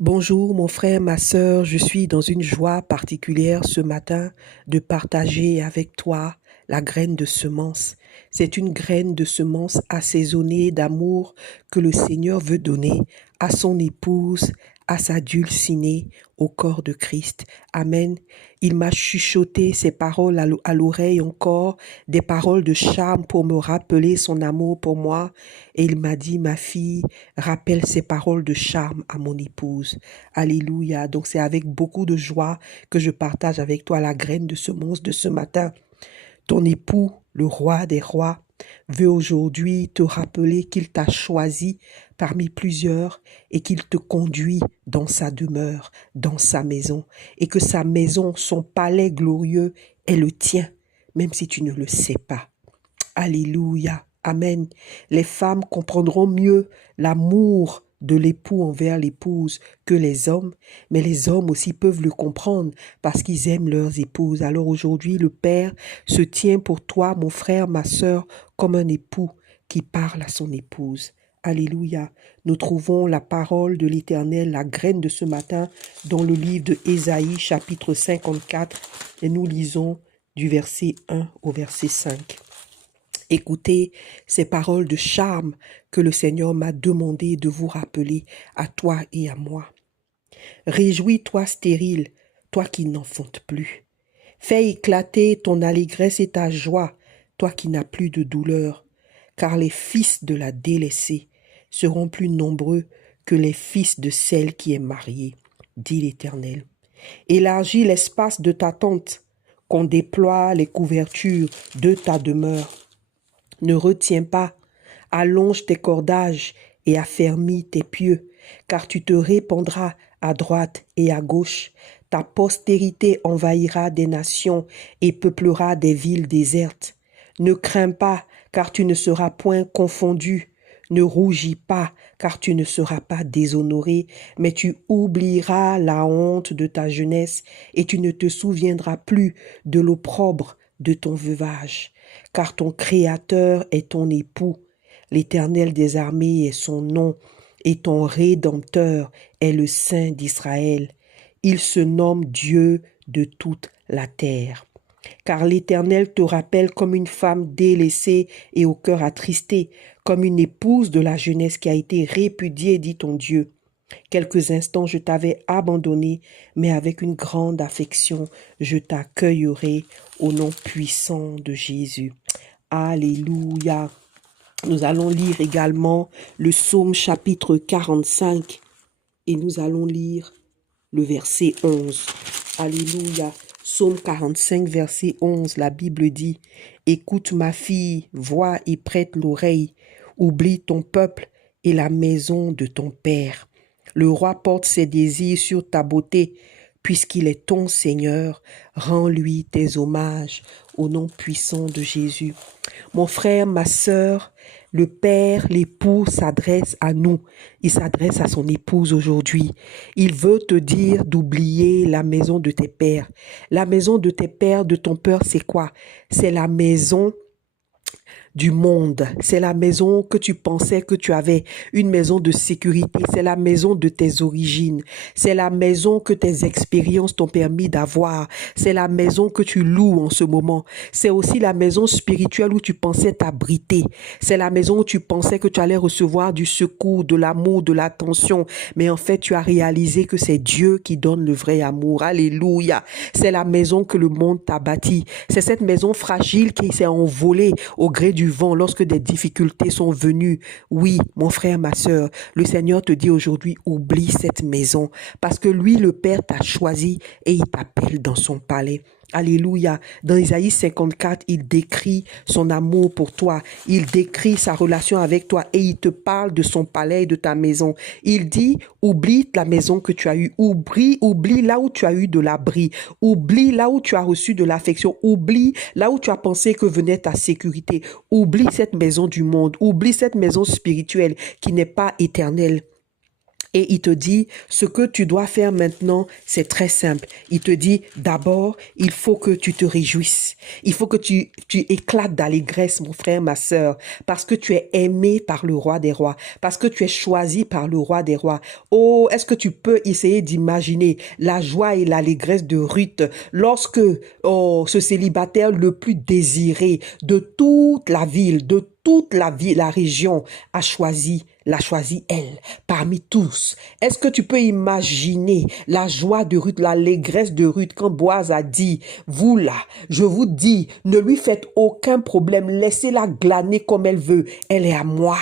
Bonjour mon frère, ma sœur, je suis dans une joie particulière ce matin de partager avec toi la graine de semence. C'est une graine de semence assaisonnée d'amour que le Seigneur veut donner à son épouse, à sa dulcinée, au corps de Christ. Amen. Il m'a chuchoté ces paroles à l'oreille encore, des paroles de charme pour me rappeler son amour pour moi. Et il m'a dit, ma fille, rappelle ces paroles de charme à mon épouse. Alléluia. Donc c'est avec beaucoup de joie que je partage avec toi la graine de semence de ce matin. Ton époux, le roi des rois, veut aujourd'hui te rappeler qu'il t'a choisi parmi plusieurs et qu'il te conduit dans sa demeure, dans sa maison, et que sa maison, son palais glorieux est le tien, même si tu ne le sais pas. Alléluia. Amen. Les femmes comprendront mieux l'amour de l'époux envers l'épouse que les hommes, mais les hommes aussi peuvent le comprendre parce qu'ils aiment leurs épouses. Alors aujourd'hui, le Père se tient pour toi, mon frère, ma sœur, comme un époux qui parle à son épouse. Alléluia. Nous trouvons la parole de l'Éternel, la graine de ce matin, dans le livre de Ésaïe, chapitre 54, et nous lisons du verset 1 au verset 5. Écoutez ces paroles de charme que le Seigneur m'a demandé de vous rappeler à toi et à moi. Réjouis-toi stérile, toi qui n'enfantes plus. Fais éclater ton allégresse et ta joie, toi qui n'as plus de douleur, car les fils de la délaissée seront plus nombreux que les fils de celle qui est mariée, dit l'Éternel. Élargis l'espace de ta tente, qu'on déploie les couvertures de ta demeure. Ne retiens pas, allonge tes cordages et affermis tes pieux, car tu te répandras à droite et à gauche. Ta postérité envahira des nations et peuplera des villes désertes. Ne crains pas, car tu ne seras point confondu. Ne rougis pas, car tu ne seras pas déshonoré, mais tu oublieras la honte de ta jeunesse et tu ne te souviendras plus de l'opprobre de ton veuvage. Car ton Créateur est ton époux, l'Éternel des armées est son nom, et ton Rédempteur est le Saint d'Israël. Il se nomme Dieu de toute la terre. Car l'Éternel te rappelle comme une femme délaissée et au cœur attristé, comme une épouse de la jeunesse qui a été répudiée, dit ton Dieu. Quelques instants je t'avais abandonné, mais avec une grande affection, je t'accueillerai au nom puissant de Jésus. Alléluia. Nous allons lire également le psaume chapitre 45 et nous allons lire le verset 11. Alléluia. Psaume 45, verset 11, la Bible dit, « Écoute ma fille, vois et prête l'oreille, oublie ton peuple et la maison de ton père. Le roi porte ses désirs sur ta beauté, puisqu'il est ton Seigneur, rends-lui tes hommages au nom puissant de Jésus. » Mon frère, ma sœur, le Père, l'époux s'adresse à nous. Il s'adresse à son épouse aujourd'hui. Il veut te dire d'oublier la maison de tes pères. La maison de tes pères, de ton père, c'est quoi? C'est la maison du monde. C'est la maison que tu pensais que tu avais, une maison de sécurité. C'est la maison de tes origines. C'est la maison que tes expériences t'ont permis d'avoir. C'est la maison que tu loues en ce moment. C'est aussi la maison spirituelle où tu pensais t'abriter. C'est la maison où tu pensais que tu allais recevoir du secours, de l'amour, de l'attention. Mais en fait, tu as réalisé que c'est Dieu qui donne le vrai amour. Alléluia. C'est la maison que le monde t'a bâtie. C'est cette maison fragile qui s'est envolée au gré du vent lorsque des difficultés sont venues. Oui, mon frère, ma sœur, le Seigneur te dit aujourd'hui, oublie cette maison parce que lui, le Père, t'a choisi et il t'appelle dans son palais. Alléluia. Dans Isaïe 54, il décrit son amour pour toi. Il décrit sa relation avec toi et il te parle de son palais et de ta maison. Il dit, oublie la maison que tu as eue. Oublie là où tu as eu de l'abri. Oublie là où tu as reçu de l'affection. Oublie là où tu as pensé que venait ta sécurité. Oublie cette maison du monde. Oublie cette maison spirituelle qui n'est pas éternelle. Et il te dit, ce que tu dois faire maintenant, c'est très simple. Il te dit, d'abord, il faut que tu te réjouisses. Il faut que tu éclates d'allégresse, mon frère, ma sœur, parce que tu es aimé par le roi des rois, parce que tu es choisi par le roi des rois. Oh, est-ce que tu peux essayer d'imaginer la joie et l'allégresse de Ruth lorsque ce célibataire le plus désiré de toute la ville, de toute la région l'a choisi elle, parmi tous. Est-ce que tu peux imaginer la joie de Ruth, l'allégresse de Ruth quand Boaz a dit, vous là, je vous dis, ne lui faites aucun problème, laissez-la glaner comme elle veut, elle est à moi.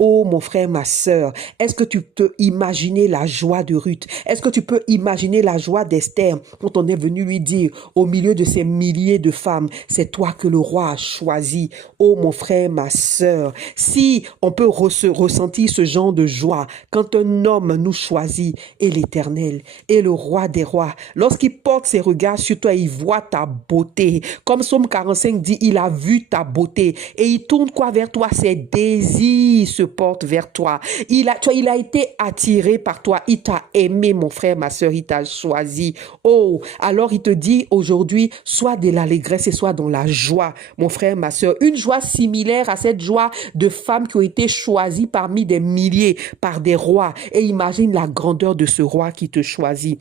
Oh mon frère, ma sœur, est-ce que tu peux imaginer la joie de Ruth? Est-ce que tu peux imaginer la joie d'Esther quand on est venu lui dire au milieu de ces milliers de femmes, c'est toi que le roi a choisi. Oh mon frère, ma sœur, si on peut ressentir ce genre de joie quand un homme nous choisit et l'Éternel et le roi des rois, lorsqu'il porte ses regards sur toi, il voit ta beauté. Comme Psaume 45 dit, il a vu ta beauté et il tourne quoi vers toi? Ses désirs se portent vers toi. Il a été attiré par toi. Il t'a aimé, mon frère, ma sœur. Il t'a choisi. Oh, alors il te dit aujourd'hui, sois de l'allégresse et sois dans la joie, mon frère, ma sœur. Une joie similaire à cette joie de femmes qui ont été choisies parmi des milliers par des rois. Et imagine la grandeur de ce roi qui te choisit.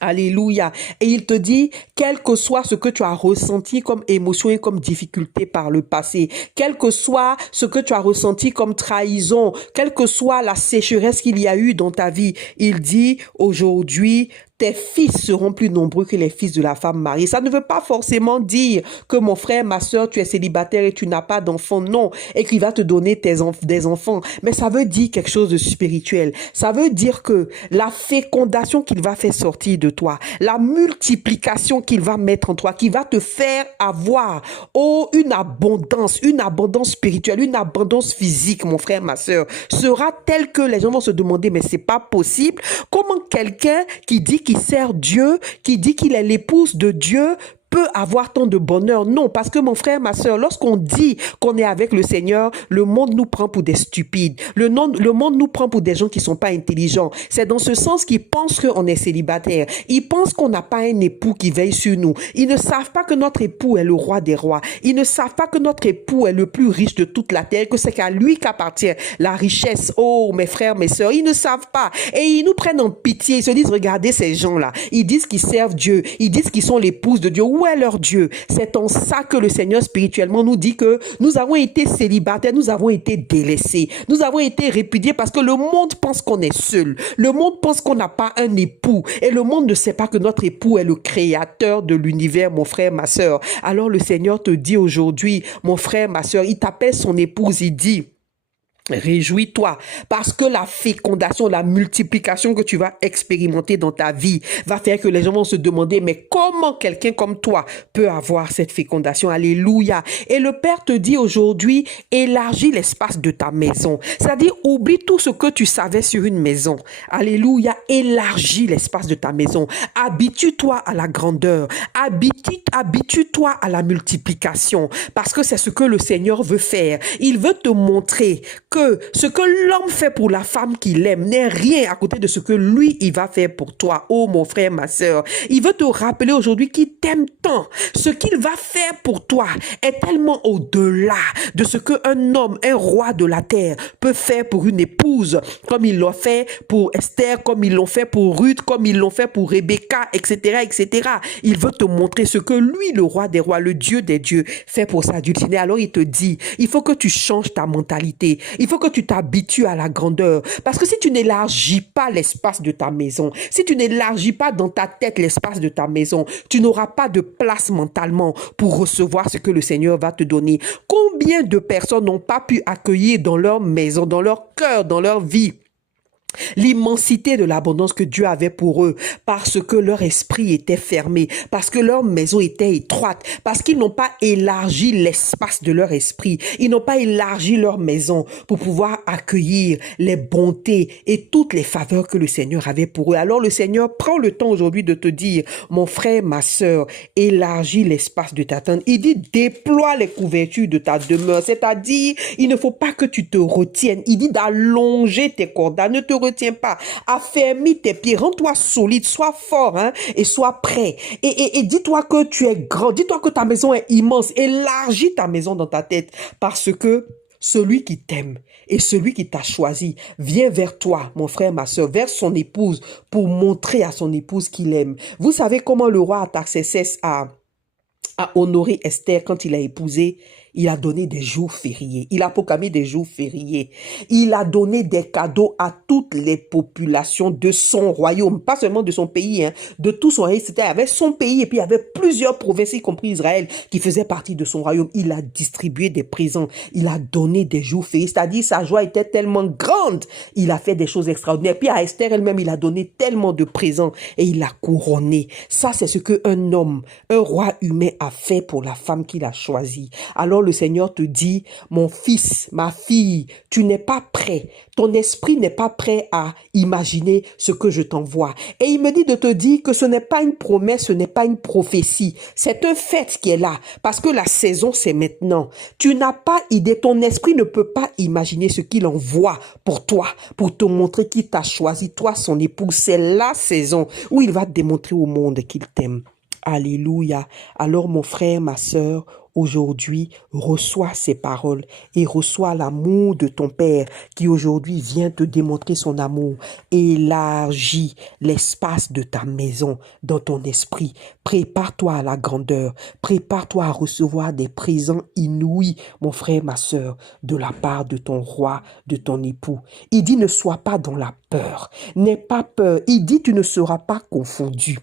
Alléluia. Et il te dit, quel que soit ce que tu as ressenti comme émotion et comme difficulté par le passé, quel que soit ce que tu as ressenti comme trahison, quelle que soit la sécheresse qu'il y a eu dans ta vie, il dit aujourd'hui, tes fils seront plus nombreux que les fils de la femme mariée. Ça ne veut pas forcément dire que mon frère, ma soeur, tu es célibataire et tu n'as pas d'enfants, non, et qu'il va te donner des enfants. Mais ça veut dire quelque chose de spirituel. Ça veut dire que la fécondation qu'il va faire sortir de toi, la multiplication qu'il va mettre en toi, qui va te faire avoir, une abondance spirituelle, une abondance physique, mon frère, ma soeur, sera telle que les gens vont se demander, mais c'est pas possible. Comment quelqu'un qui dit qu'il sert Dieu, qui dit qu'il est l'épouse de Dieu, peut avoir tant de bonheur? Non, parce que mon frère, ma soeur, lorsqu'on dit qu'on est avec le Seigneur, le monde nous prend pour des stupides. Le monde nous prend pour des gens qui sont pas intelligents. C'est dans ce sens qu'ils pensent qu'on est célibataire. Ils pensent qu'on n'a pas un époux qui veille sur nous. Ils ne savent pas que notre époux est le roi des rois. Ils ne savent pas que notre époux est le plus riche de toute la terre, que c'est qu'à lui qu'appartient la richesse. Oh, mes frères, mes sœurs, ils ne savent pas. Et ils nous prennent en pitié. Ils se disent, regardez ces gens-là. Ils disent qu'ils servent Dieu. Ils disent qu'ils sont l'épouse de Dieu. Où est leur Dieu? C'est en ça que le Seigneur spirituellement nous dit que nous avons été célibataires, nous avons été délaissés, nous avons été répudiés parce que le monde pense qu'on est seul. Le monde pense qu'on n'a pas un époux et le monde ne sait pas que notre époux est le créateur de l'univers, mon frère, ma sœur. Alors le Seigneur te dit aujourd'hui, mon frère, ma sœur, il t'appelle son épouse, il dit, réjouis-toi parce que la fécondation, la multiplication que tu vas expérimenter dans ta vie va faire que les gens vont se demander, mais comment quelqu'un comme toi peut avoir cette fécondation? Alléluia. Et le Père te dit aujourd'hui, élargis l'espace de ta maison. C'est-à-dire, oublie tout ce que tu savais sur une maison. Alléluia. Élargis l'espace de ta maison. Habitue-toi à la grandeur. Habitue-toi à la multiplication parce que c'est ce que le Seigneur veut faire. Il veut te montrer que ce que l'homme fait pour la femme qu'il aime n'est rien à côté de ce que lui, il va faire pour toi. Oh, mon frère, ma sœur. Il veut te rappeler aujourd'hui qu'il t'aime tant. Ce qu'il va faire pour toi est tellement au-delà de ce qu'un homme, un roi de la terre peut faire pour une épouse, comme ils l'ont fait pour Esther, comme ils l'ont fait pour Ruth, comme ils l'ont fait pour Rebecca, etc., etc. Il veut te montrer ce que lui, le roi des rois, le Dieu des dieux, fait pour sa dulcinée. Alors il te dit, il faut que tu changes ta mentalité. Il faut que tu t'habitues à la grandeur. Parce que si tu n'élargis pas l'espace de ta maison, si tu n'élargis pas dans ta tête l'espace de ta maison, tu n'auras pas de place mentalement pour recevoir ce que le Seigneur va te donner. Combien de personnes n'ont pas pu accueillir dans leur maison, dans leur cœur, dans leur vie, l'immensité de l'abondance que Dieu avait pour eux parce que leur esprit était fermé, parce que leur maison était étroite, parce qu'ils n'ont pas élargi l'espace de leur esprit, ils n'ont pas élargi leur maison pour pouvoir accueillir les bontés et toutes les faveurs que le Seigneur avait pour eux. Alors le Seigneur prend le temps aujourd'hui de te dire, mon frère, ma sœur, élargis l'espace de ta tente. Il dit, déploie les couvertures de ta demeure, c'est-à-dire, il ne faut pas que tu te retiennes. Il dit d'allonger tes cordages, ne te retiens pas. Affermis tes pieds, rends-toi solide, sois fort, hein, et sois prêt. Et dis-toi que tu es grand, dis-toi que ta maison est immense. Élargis ta maison dans ta tête parce que celui qui t'aime et celui qui t'a choisi vient vers toi, mon frère, ma soeur, vers son épouse pour montrer à son épouse qu'il aime. Vous savez comment le roi Artaxerxès a honoré Esther quand il a épousé? Il a donné des jours fériés. Il a proclamé des jours fériés. Il a donné des cadeaux à toutes les populations de son royaume. Pas seulement de son pays, hein, de tout son royaume. C'était avec son pays et puis il y avait plusieurs provinces, y compris Israël, qui faisaient partie de son royaume. Il a distribué des présents. Il a donné des jours fériés. C'est-à-dire sa joie était tellement grande. Il a fait des choses extraordinaires. Puis à Esther elle-même, il a donné tellement de présents et il l'a couronnée. Ça, c'est ce qu'un homme, un roi humain a fait pour la femme qu'il a choisie. Alors le Seigneur te dit, mon fils, ma fille, tu n'es pas prêt. Ton esprit n'est pas prêt à imaginer ce que je t'envoie. Et il me dit de te dire que ce n'est pas une promesse, ce n'est pas une prophétie. C'est un fait qui est là. Parce que la saison, c'est maintenant. Tu n'as pas idée, ton esprit ne peut pas imaginer ce qu'il envoie pour toi, pour te montrer qu'il t'a choisi, toi, son épouse. C'est la saison où il va démontrer au monde qu'il t'aime. Alléluia. Alors mon frère, ma sœur, aujourd'hui, reçois ces paroles et reçois l'amour de ton Père qui aujourd'hui vient te démontrer son amour. Élargis l'espace de ta maison dans ton esprit. Prépare-toi à la grandeur. Prépare-toi à recevoir des présents inouïs, mon frère, ma sœur, de la part de ton roi, de ton époux. Il dit, ne sois pas dans la peur. N'aie pas peur. Il dit, tu ne seras pas confondu.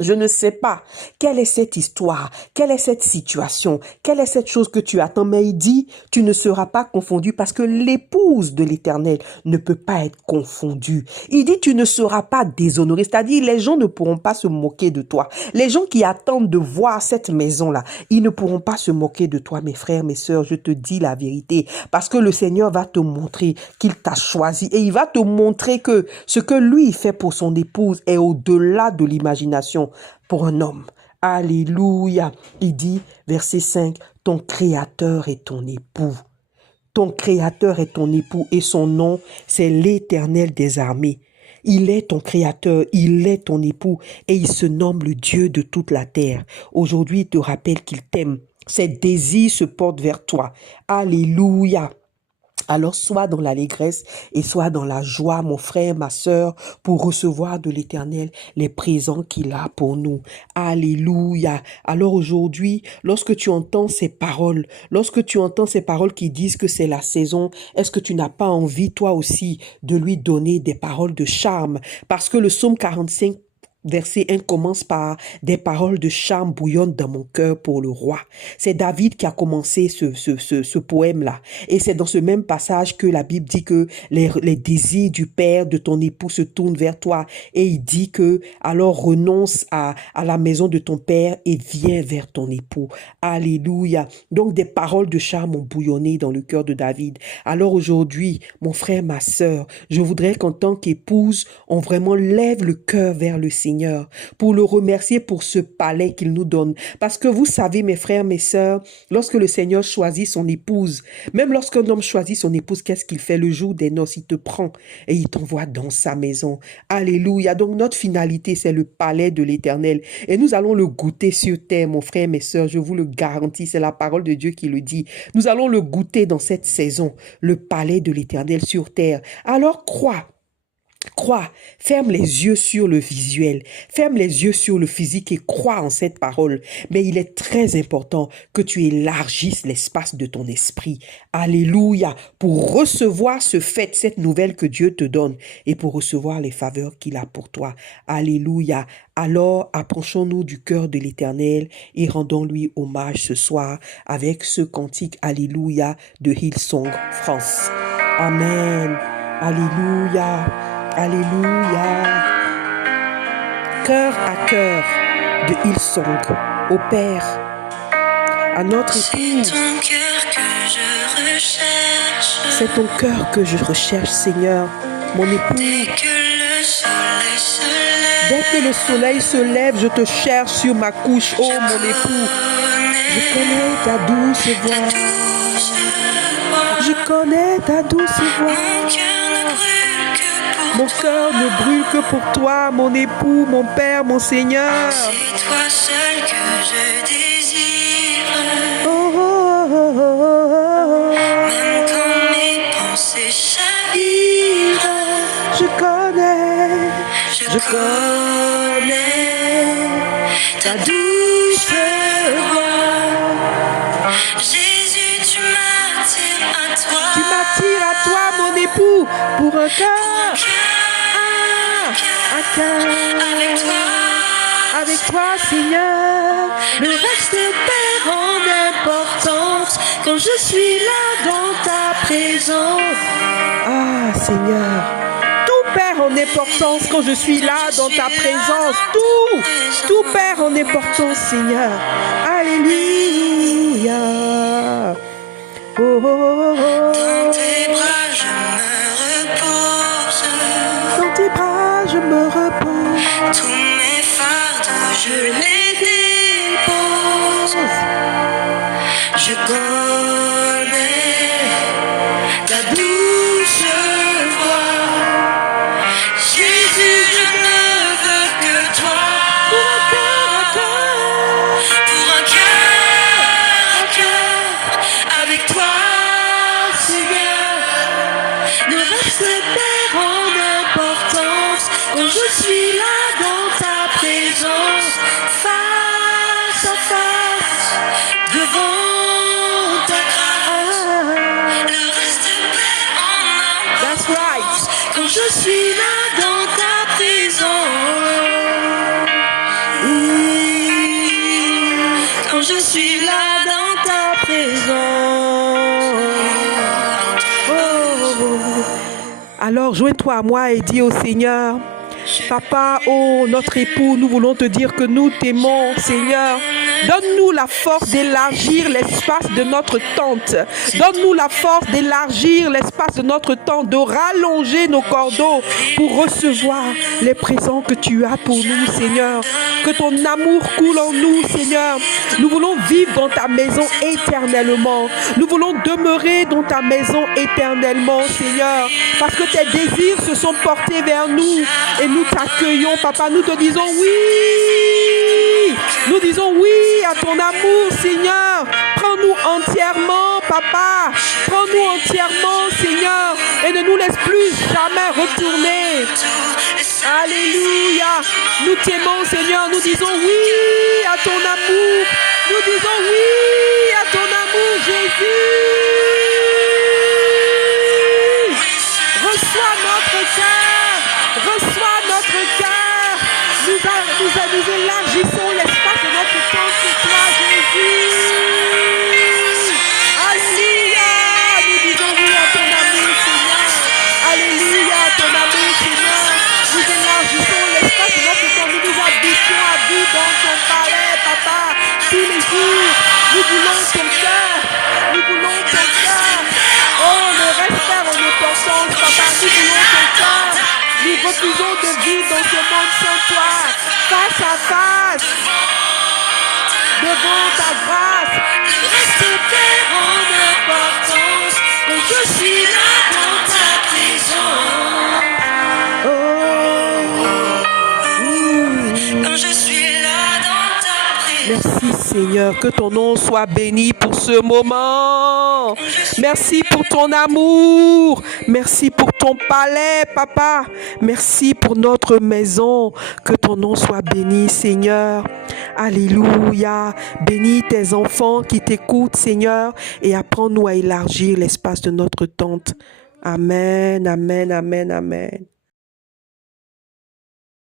Je ne sais pas quelle est cette histoire, quelle est cette situation, quelle est cette chose que tu attends, mais il dit, tu ne seras pas confondu parce que l'épouse de l'Éternel ne peut pas être confondue. Il dit, tu ne seras pas déshonoré, c'est-à-dire les gens ne pourront pas se moquer de toi. Les gens qui attendent de voir cette maison-là, ils ne pourront pas se moquer de toi, mes frères, mes sœurs, je te dis la vérité, parce que le Seigneur va te montrer qu'il t'a choisi et il va te montrer que ce que lui fait pour son épouse est au-delà de l'imagination pour un homme. Alléluia. Il dit, verset 5, ton Créateur est ton époux. Ton Créateur est ton époux et son nom, c'est l'Éternel des armées. Il est ton Créateur, il est ton époux et il se nomme le Dieu de toute la terre. Aujourd'hui, il te rappelle qu'il t'aime. Ses désirs se portent vers toi. Alléluia. Alors, sois dans l'allégresse et sois dans la joie, mon frère, ma sœur, pour recevoir de l'Éternel les présents qu'il a pour nous. Alléluia. Alors aujourd'hui, lorsque tu entends ces paroles, qui disent que c'est la saison, est-ce que tu n'as pas envie, toi aussi, de lui donner des paroles de charme? Parce que le psaume 45, Verset 1 commence par des paroles de charme bouillonnent dans mon cœur pour le roi. C'est David qui a commencé ce poème-là. Et c'est dans ce même passage que la Bible dit que les désirs du père de ton époux se tournent vers toi. Et il dit que alors renonce à la maison de ton père et viens vers ton époux. Alléluia. Donc des paroles de charme ont bouillonné dans le cœur de David. Alors aujourd'hui, mon frère, ma sœur, je voudrais qu'en tant qu'épouse, on vraiment lève le cœur vers le Seigneur pour le remercier pour ce palais qu'il nous donne. Parce que vous savez, mes frères, mes sœurs, lorsque le Seigneur choisit son épouse, même lorsqu'un homme choisit son épouse, qu'est-ce qu'il fait le jour des noces? Il te prend et il t'envoie dans sa maison. Alléluia. Donc notre finalité, c'est le palais de l'Éternel. Et nous allons le goûter sur terre, mon frère, mes sœurs, je vous le garantis, c'est la parole de Dieu qui le dit. Nous allons le goûter dans cette saison, le palais de l'Éternel sur terre. Alors crois, ferme les yeux sur le visuel, ferme les yeux sur le physique et crois en cette parole. Mais il est très important que tu élargisses l'espace de ton esprit. Alléluia, pour recevoir ce fait, cette nouvelle que Dieu te donne et pour recevoir les faveurs qu'il a pour toi. Alléluia. Alors, approchons-nous du cœur de l'Éternel et rendons-lui hommage ce soir avec ce cantique Alléluia de Hillsong France. Amen. Alléluia. Alléluia. Cœur à cœur de Hillsong, au Père, à notre épouse. C'est ton cœur que je recherche, Seigneur, mon époux. Dès que le soleil se lève, je te cherche sur ma couche, oh mon époux. Je connais ta douce voix. Je connais ta douce voix. Mon cœur ne brûle que pour toi, mon époux, mon Père, mon Seigneur. C'est toi seul que je désire. Oh, oh, oh, oh, oh. Même quand mes pensées chavirent, Je connais ta douce voix. Jésus, tu m'attires à toi. Tu m'attires à toi, mon époux, pour un cœur, un cœur. Avec toi, Seigneur, le reste perd en importance quand je suis là dans ta présence. Ah, Seigneur, tout perd en importance quand je suis là dans ta présence. Tout perd en importance, Seigneur. Alléluia. Oh, oh, oh, oh. Dans tes bras, je me repose. Dans tes bras, je me repose. Tous mes fardeaux, je les dépose. Je connais ta douce voix. Jésus, je ne veux que toi. Pour un cœur, avec toi, Seigneur. Ne reste pas en importance quand je suis là dans ta présence, face à face, devant ta grâce. Le reste perd en That's importance right. quand je suis là dans ta présence. Quand je suis là dans ta présence. Alors joins-toi à moi et dis au Seigneur, Papa, oh notre époux, nous voulons te dire que nous t'aimons, Seigneur. Donne-nous la force d'élargir l'espace de notre tente. Donne-nous la force d'élargir l'espace de notre tente, de rallonger nos cordeaux pour recevoir les présents que tu as pour nous, Seigneur. Que ton amour coule en nous, Seigneur. Nous voulons vivre dans ta maison éternellement. Nous voulons demeurer dans ta maison éternellement, Seigneur. Parce que tes désirs se sont portés vers nous et nous t'accueillons, Papa. Nous te disons oui. Nous disons oui à ton amour, Seigneur. Prends-nous entièrement, Papa. Prends-nous entièrement, Seigneur. Et ne nous laisse plus jamais retourner. Alléluia. Nous t'aimons, Seigneur. Nous disons oui à ton amour. Nous disons oui à ton amour, Jésus. Reçois notre cœur. Reçois notre cœur. Nous élargissons l'espace de notre temps pour toi, Jésus. Alléluia. Nous disons oui à ton amour, Seigneur. Alléluia à ton amour, Seigneur. Nous élargissons l'espace de notre temps. Nous nous habitons à vous dans ton palais, Papa. Tous les jours, nous voulons ton cœur. Nous voulons ton cœur. Oh, le reste perd en importance, Papa. Nous voulons ton cœur. Nous refusons de vivre dans ce monde sans toi, face à face, devant ta grâce. Reste perd en importance quand je suis là dans ta présence. Quand je suis là dans ta présence. Merci Seigneur, que ton nom soit béni pour ce moment. Merci pour ton amour. Merci pour ton palais, Papa. Merci pour notre maison. Que ton nom soit béni, Seigneur. Alléluia. Bénis tes enfants qui t'écoutent, Seigneur, et apprends-nous à élargir l'espace de notre tente. Amen, amen, amen, amen.